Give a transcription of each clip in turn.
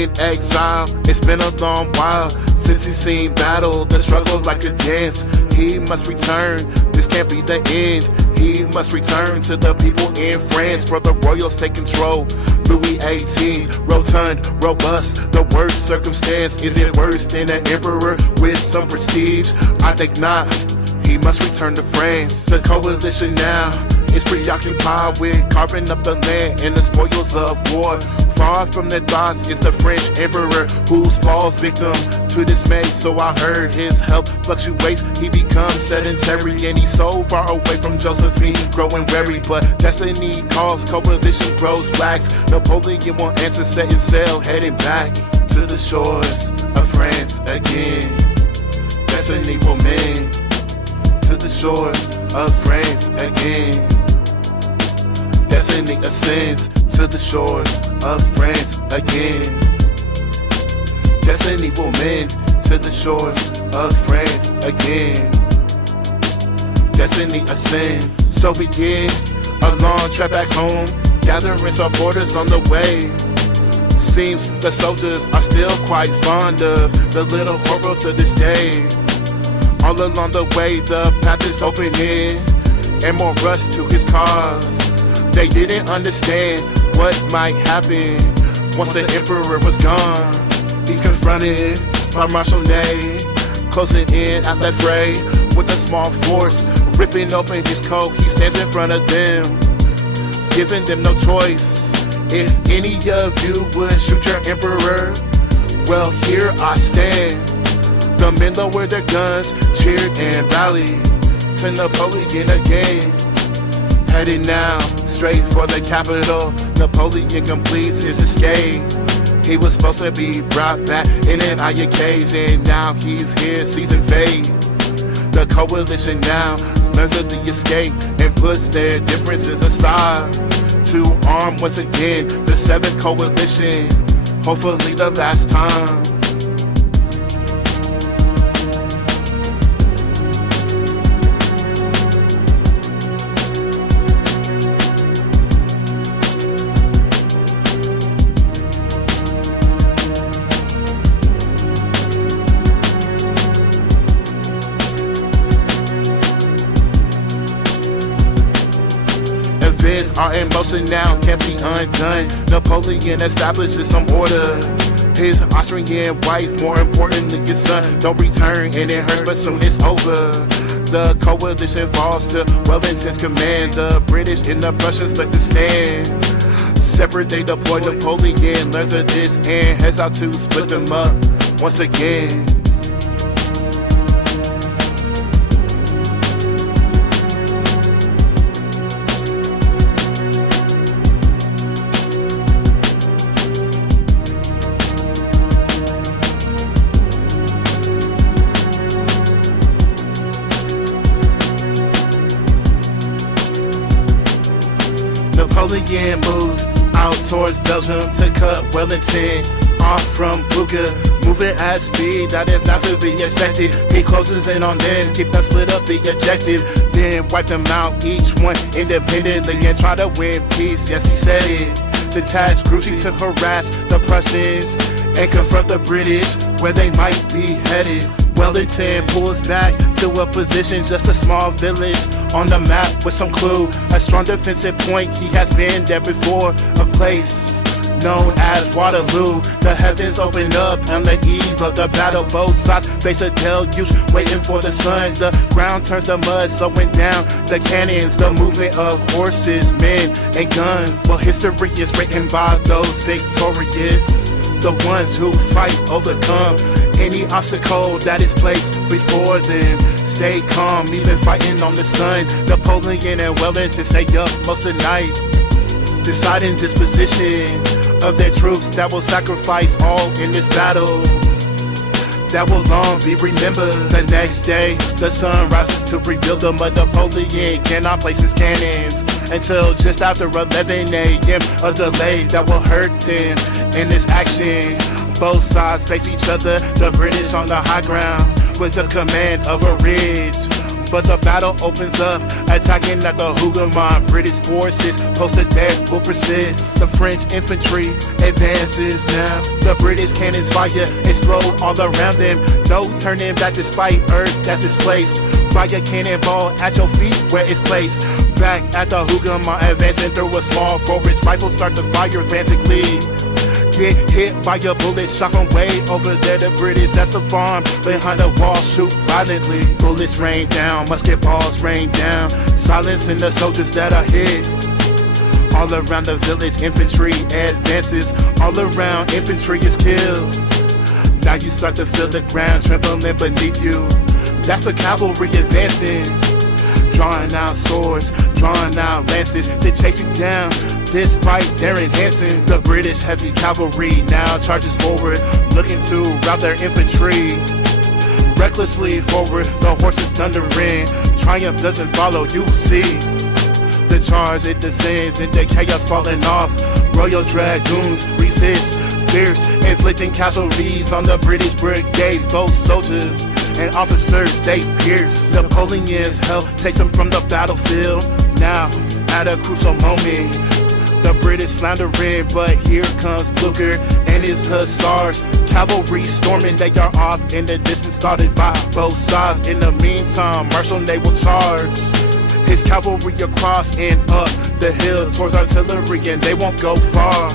in exile. It's been a long while since he's seen battle, the struggle like a dance. He must return, this can't be the end. He must return to the people in France, for the royals take control. Louis XVIII, rotund, robust, the worst circumstance. Is it worse than an emperor with some prestige? I think not. He must return to France. The coalition now is preoccupied with carving up the land and the spoils of war. Far from their thoughts is the French emperor, who falls victim to dismay. So I heard his health fluctuates, he becomes sedentary, and he's so far away from Josephine, growing wary. But destiny calls, coalition grows lax. Napoleon won't answer, setting sail, heading back to the shores of France again. Destiny will mend to the shores of France again. Destiny ascends to the shores of France again. Destiny will mend to the shores of France again. Destiny ascends. So begin a long trek back home, gathering supporters on the way. Seems the soldiers are still quite fond of the little corporal to this day. All along the way the path is opening, and more rush to his cause. They didn't understand what might happen once the emperor was gone. He's confronted by Marshal Ney, closing in at that fray with a small force. Ripping open his coat, he stands in front of them, giving them no choice. If any of you would shoot your emperor, well, here I stand. The men lowered their guns, cheered and rallied to Napoleon again. Heading now straight for the capital, Napoleon completes his escape. He was supposed to be brought back in an iron cage, and now he's here, sees invade. The coalition now learns of the escape and puts their differences aside to arm once again the 7th coalition, hopefully the last time. Events are in motion now, can't be undone. Napoleon establishes some order. His Austrian wife, more importantly his son, don't return, and it hurts, but soon it's over. The coalition falls to Wellington's command. The British and the Prussians took the stand. Separate they deploy. Napoleon learns of this and heads out to split them up once again. Napoleon moves out towards Belgium to cut Wellington off from Brugge, moving at speed that is not to be expected. He closes in on them, keep them split up the objective, then wipe them out each one independently and try to win peace. Yes, he said it. The task Grouchy to harass the Prussians and confront the British where they might be headed. Wellington pulls back to a position, just a small village on the map with some clue. A strong defensive point, he has been there before. A place known as Waterloo. The heavens open up on the eve of the battle. Both sides face a deluge, waiting for the sun. The ground turns to mud, slowing down the cannons. The movement of horses, men, and guns. Well, history is written by those victorious, the ones who fight, overcome any obstacle that is placed before them. Stay calm, even fighting on the sun. Napoleon and Wellington stay up most of the night, deciding disposition of their troops that will sacrifice all in this battle, that will long be remembered. The next day, the sun rises to reveal the mud. Napoleon cannot place his cannons until just after 11 a.m. A delay that will hurt them in this action. Both sides face each other, the British on the high ground with the command of a ridge. but the battle opens up, attacking at the Hougoumont. British forces posted there will persist. The French infantry advances now. The British cannons fire explode all around them. No turning back despite earth that's displaced. Fire cannonball at your feet where it's placed. Back at the Hougoumont, advancing through a small forest. Rifles start to fire frantically. Get hit by a bullet shot from way over there. The British at the farm behind the wall shoot violently. Bullets rain down, musket balls rain down, silencing the soldiers that are hit. All around the village, infantry advances. All around, infantry is killed. Now you start to feel the ground trembling beneath you. That's the cavalry advancing. Drawing out swords, drawing out lances to chase you down. Despite their enhancing, the British heavy cavalry now charges forward, looking to rout their infantry. Recklessly forward, the horses thundering. Triumph doesn't follow, you see. The charge, it descends into chaos falling off. Royal Dragoons resist, fierce, inflicting casualties on the British brigades. Both soldiers and officers, they pierce. Napoleon's health takes them from the battlefield. Now, at a crucial moment, the British floundering, but here comes Blucher and his hussars. Cavalry storming, they are off in the distance, guarded by both sides. In the meantime, Marshal Ney will charge his cavalry across and up the hill towards artillery, and they won't go far.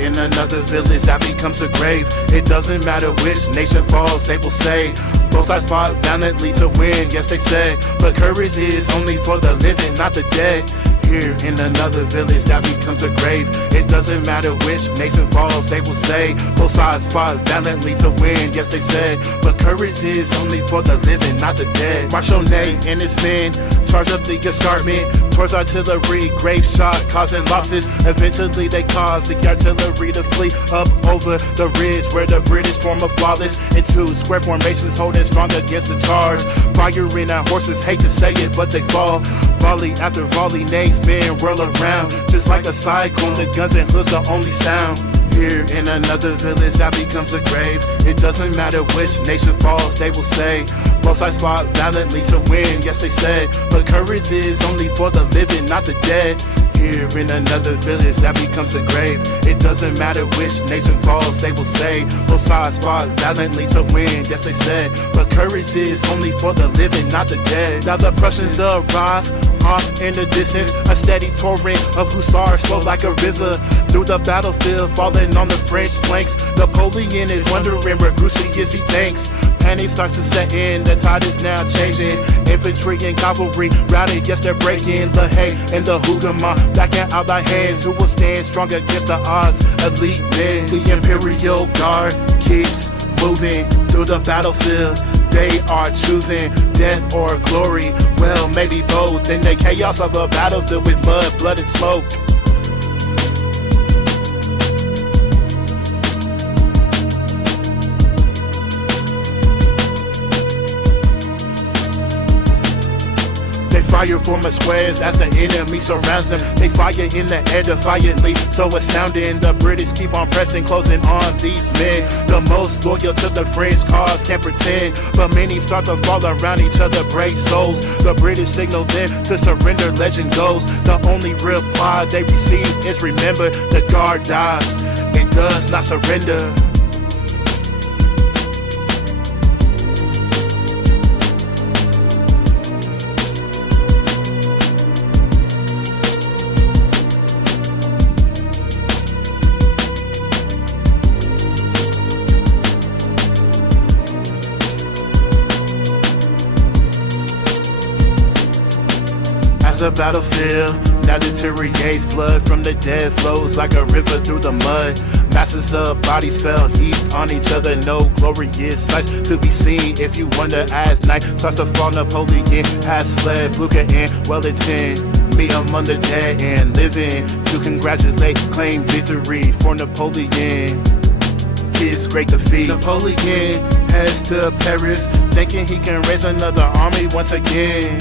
In another village that becomes a grave. It doesn't matter which nation falls, they will say. Both sides fought valiantly to win, yes they say. But courage is only for the living, not the dead. Here in another village that becomes a grave. It doesn't matter which nation falls, they will say. Both sides fought valiantly to win, yes they say. But courage is only for the living, not the dead. Marshal Ney and his men charge up the escarpment towards artillery. Grave shot causing losses. Eventually they cause the artillery to flee up over the ridge where the British form a flawless into square formations, holding strong against the charge. Firing at horses, hate to say it, but they fall. Volley after volley, Ney's men whirl around just like a cyclone. The guns and hoods the only sound. Here in another village that becomes a grave. It doesn't matter which nation falls, they will say. Both sides fought valiantly to win, yes they said. But courage is only for the living, not the dead. Here in another village that becomes a grave. It doesn't matter which nation falls, they will say. Both sides fought valiantly to win, yes they said. But courage is only for the living, not the dead. Now the Prussians arrive off in the distance. A steady torrent of hussars flow like a river through the battlefield, falling on the French flanks. Napoleon is wondering where Prussia is, he thinks. Panic starts to set in, the tide is now changing. Infantry and cavalry routed, yes they're breaking. La Haye and the Hougoumont backing out their hands. Who will stand strong against the odds? Elite men. The Imperial Guard keeps moving through the battlefield. They are choosing death or glory. Well, maybe both in the chaos of a battlefield with mud, blood and smoke. Fire from the squares as the enemy surrounds them. They fire in the air defiantly, so astounding. The British keep on pressing, closing on these men. The most loyal to the French cause can't pretend, but many start to fall around each other, brave souls. The British signal them to surrender, legend goes. The only reply they receive is remember, the guard dies, it does not surrender. The battlefield now deteriorates, blood from the dead flows like a river through the mud. Masses of bodies fell heaped on each other, no glorious sights to be seen. If you wonder, as night starts to fall, Napoleon has fled. Blucher and Wellington meet among the dead and living to congratulate, claim victory for Napoleon. His great defeat. Napoleon heads to Paris, thinking he can raise another army once again.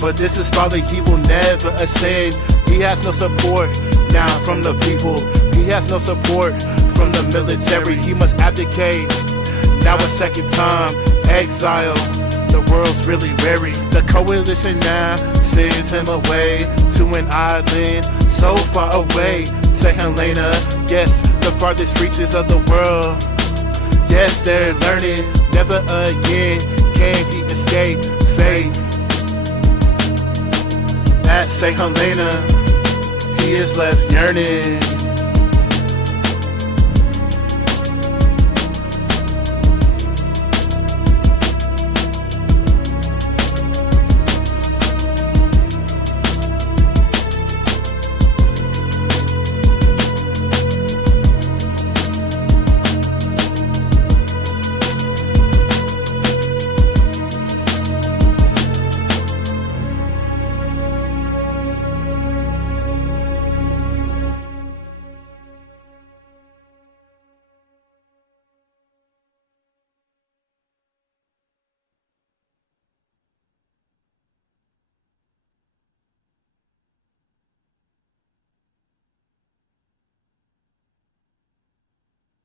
But this is folly, he will never ascend. He has no support now from the people. He has no support from the military. He must abdicate now a second time. Exile, the world's really wary. The coalition now sends him away to an island so far away. Saint Helena, yes, the farthest reaches of the world. Yes, they're learning, never again can he escape fate. At Saint Helena, he is left yearning.